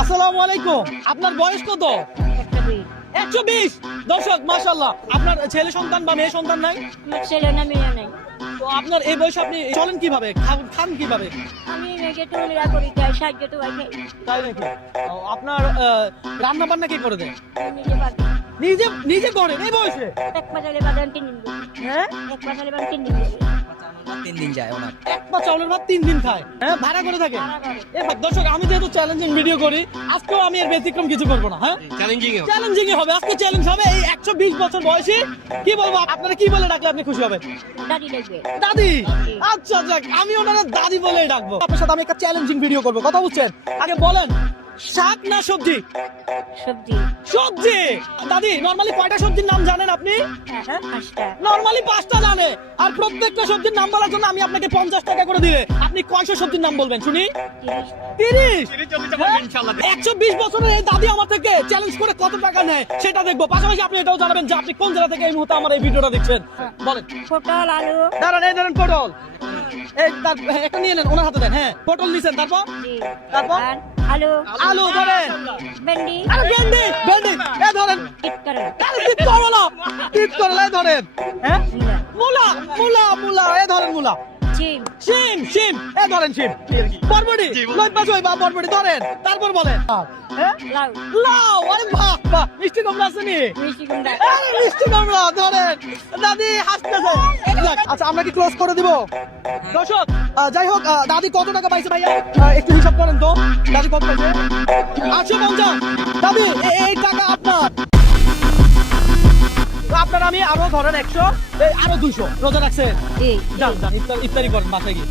আসসালামু আলাইকুম। আপনার বয়স কত? 120। দর্শক মাশাআল্লাহ, আপনার ছেলে সন্তান বা মেয়ে সন্তান নাই? আমার ছেলে না মেয়ে নাই। তো আপনার এই বয়সে আপনি চলেন কিভাবে, খান কিভাবে? আমি মেয়েকে টুলিরা করি, তাই সাহায্য তো ভাই খাই। তাই নাকি? আপনার রান্না বান্না কি করে দেন? আমি নিজে পারি। নিজে নিজে করেন এই বয়সে? এক পাশালে বাদান 3 দিন দিই। হ্যাঁ, এক পাশালে বাদান 3 দিন দিই। 3 দিন যায় ওনার। এক পা চাউলের ভাত 3 দিন খায়। হ্যাঁ, ভাড়া করে থাকে। ভাড়া করে। দর্শক, আমি যেহেতু চ্যালেঞ্জিং ভিডিও করি, আজকেও আমি এর ব্যতিক্রম কিছু করবো না। হ্যাঁ, চ্যালেঞ্জিং হবে। আজকে চ্যালেঞ্জ হবে এই 120 বছর বয়সী। কি বলবো, আপনারা কি বলে ডাকলে আপনি খুশি হবেন? দাদি দেখবে। দাদি। আচ্ছা যাক, আমি ওনারা দাদি বলে ডাকবো। আপনার সাথে আমি একটা চ্যালেঞ্জিং ভিডিও করবো, কথা বুঝছেন? আগে বলেন, শাক না সবজি? সবজি। সবজি। দাদি, নরমালি কয়টা সবজির নাম জানেন আপনি? হ্যাঁ, 5টা। নরমালি 5টা জানে। আর প্রত্যেকটা সবজির নাম বলার জন্য আমি আপনাকে 50 টাকা করে দিলে আপনি কয়শো সবজির নাম বলবেন শুনি? 30। 30। 120 বছরের এই দাদি আমার থেকে চ্যালেঞ্জ করে কত টাকা নেয় সেটা দেখবো। পাশাপাশি আপনি এটাও জানাবেন যে আপনি কোন জেলা থেকে এই মুহূর্তে আমার এই ভিডিওটা দেখছেন। বলেন। পটল, আলু। দাঁড়ান, এই ধরেন পটল। এই একটা নিয়ে নেন, ওনার হাতে দেন। হ্যাঁ, পটল নিছেন, তারপর? জি। তারপর? আর আলু। আলু ধরেন। ভেন্ডি। আরে ভেন্ডি, ভেন্ডি এ ধরেন। টিপ করে। আরে তিত করলা, তিত করলা এ ধরেন। হ্যাঁ, মূলা। মুলা, মুলা মুলা এ ধরেন মুলা। সিম। শিম, শিম এ ধরেন শিম। বরবটি, লই পাঁচ হই বা বরবটি ধরেন। তারপর বলেন। হ্যাঁ, লাউ। লাউ। আরে বাহ বাহ, মিষ্টি কুমড়া আছে নি? মিষ্টি কুমড়া। আরে মিষ্টি কুমড়া ধরেন। দাদি হাসতেছে। যাক, আচ্ছা আমরা কি ক্লোজ করে দিব? দর্শক, যাই হোক, দাদি কত টাকা পাইছে ভাইয়া একটু হিসাব করেন তো। দাদি কত পাইছে? 850। দাদি এই টাকা আপনার। তো আপনার আমি আরো ধরেন 100, আরো 200 রোজা রাখছেন। জি। যান যান, ইফতারি করেন বাসায় গিয়ে।